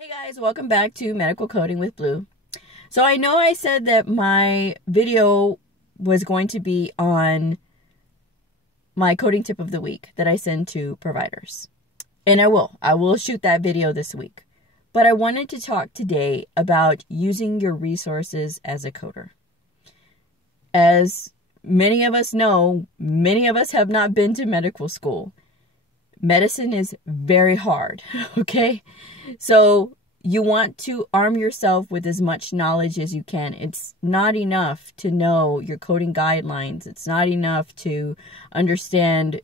Hey guys, welcome back to Medical Coding with Blue. So I know I said that my video was going to be on my coding tip of the week that I send to providers. And I will shoot that video this week. But I wanted to talk today about using your resources as a coder. As many of us know, many of us have not been to medical school. Medicine is very hard, okay? So you want to arm yourself with as much knowledge as you can. It's not enough to know your coding guidelines. It's not enough to understand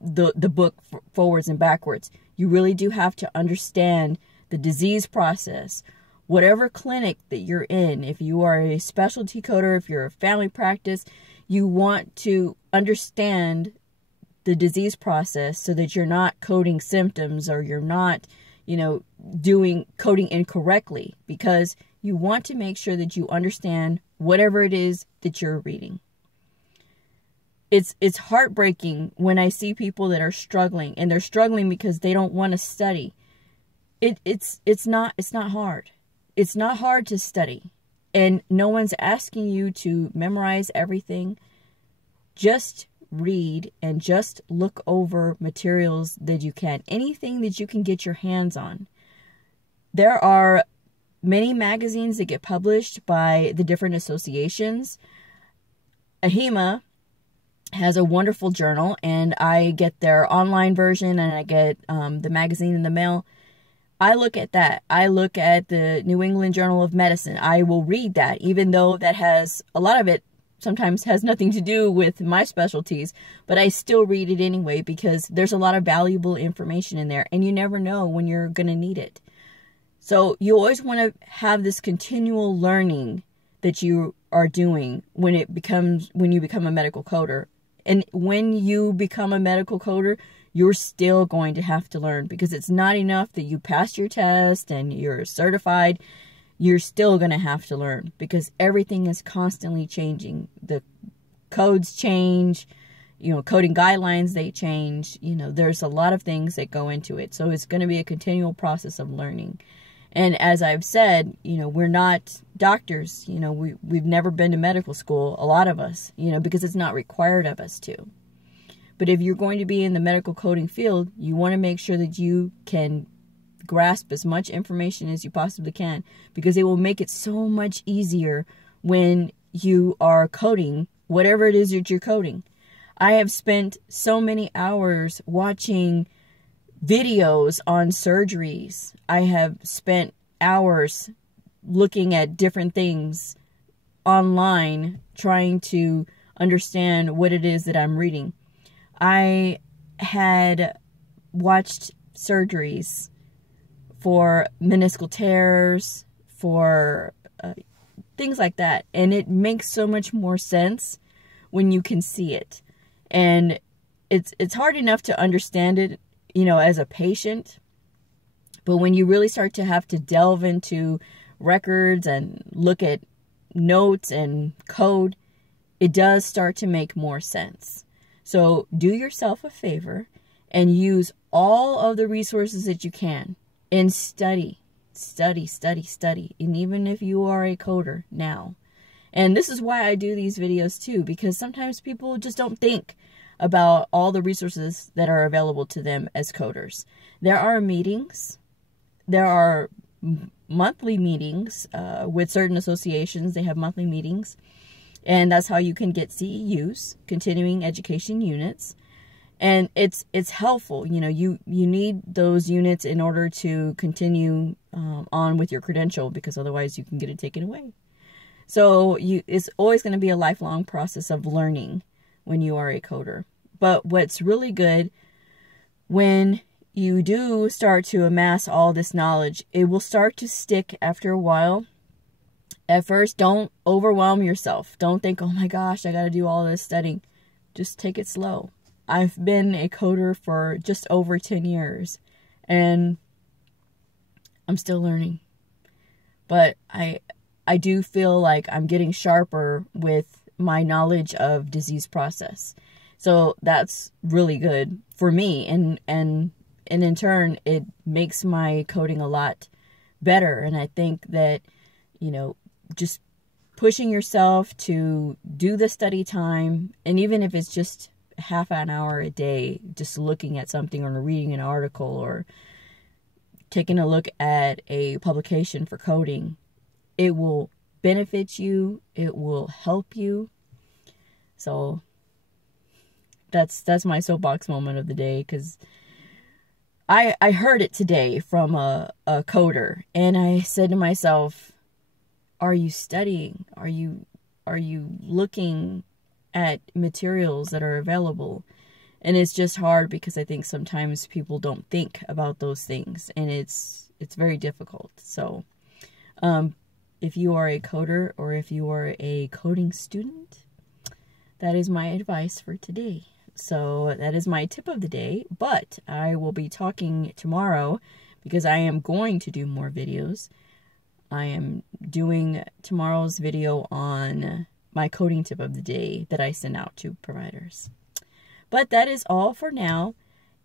the book forwards and backwards. You really do have to understand the disease process. Whatever clinic that you're in, if you are a specialty coder, if you're a family practice, you want to understand the disease process so that you're not coding symptoms or you're not, doing coding incorrectly, because you want to make sure that you understand whatever it is that you're reading. It's heartbreaking when I see people that are struggling, and they're struggling because they don't want to study. It's not hard. It's not hard to study, and no one's asking you to memorize everything. Just read and just look over materials that you can. Anything that you can get your hands on. There are many magazines that get published by the different associations. AHIMA has a wonderful journal, and I get their online version, and I get the magazine in the mail. I look at that. I look at the New England Journal of Medicine. I will read that, even though that has a lot of it sometimes has nothing to do with my specialties, but I still read it anyway because there's a lot of valuable information in there, and you never know when you're going to need it. So you always want to have this continual learning that you are doing when you become a medical coder. And when you become a medical coder, you're still going to have to learn, because it's not enough that you passed your test and you're certified. You're still going to have to learn, because everything is constantly changing. The codes change, coding guidelines, they change. There's a lot of things that go into it. So it's going to be a continual process of learning. And as I've said, we're not doctors. We've never been to medical school, a lot of us, because it's not required of us to. But if you're going to be in the medical coding field, you want to make sure that you can grasp as much information as you possibly can, because it will make it so much easier when you are coding whatever it is that you're coding. I have spent so many hours watching videos on surgeries. I have spent hours looking at different things online, trying to understand what it is that I'm reading. I had watched surgeries for meniscal tears, for things like that. And it makes so much more sense when you can see it. And it's hard enough to understand it, as a patient. But when you really start to have to delve into records and look at notes and code, it does start to make more sense. So do yourself a favor and use all of the resources that you can. And study. And even if you are a coder now. And this is why I do these videos too, because sometimes people just don't think about all the resources that are available to them as coders. There are meetings. There are monthly meetings with certain associations. They have monthly meetings. And that's how you can get CEUs, continuing education units. And it's helpful. You need those units in order to continue on with your credential, because otherwise you can get it taken away. So it's always going to be a lifelong process of learning when you are a coder. But what's really good, when you do start to amass all this knowledge, it will start to stick after a while. At first, don't overwhelm yourself. Don't think, oh my gosh, I got to do all this studying. Just take it slow. I've been a coder for just over 10 years, and I'm still learning. But I do feel like I'm getting sharper with my knowledge of disease process. So that's really good for me, and in turn, it makes my coding a lot better. And I think that, you know, just pushing yourself to do the study time, and even if it's just half an hour a day, just looking at something or reading an article or taking a look at a publication for coding, it will benefit you. It will help you. So that's my soapbox moment of the day, because I heard it today from a coder, and I said to myself, are you studying? Are you looking at materials that are available? And it's just hard, because I think sometimes people don't think about those things, and it's very difficult. So if you are a coder, or if you are a coding student, that is my advice for today. So that is my tip of the day, but I will be talking tomorrow, because I am going to do more videos. I am doing tomorrow's video on my coding tip of the day that I send out to providers. But that is all for now.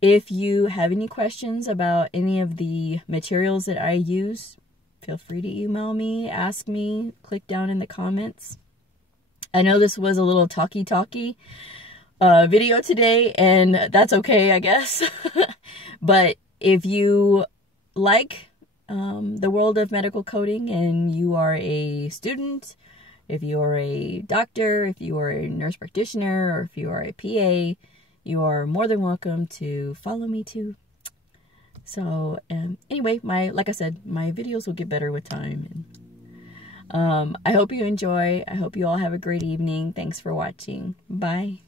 If you have any questions about any of the materials that I use, feel free to email me, ask me, click down in the comments. I know this was a little talky video today, and that's okay, I guess. But if you like the world of medical coding, and you are a student, if you are a doctor, if you are a nurse practitioner, or if you are a PA, you are more than welcome to follow me too. So anyway, like I said, my videos will get better with time. And I hope you enjoy. I hope you all have a great evening. Thanks for watching. Bye.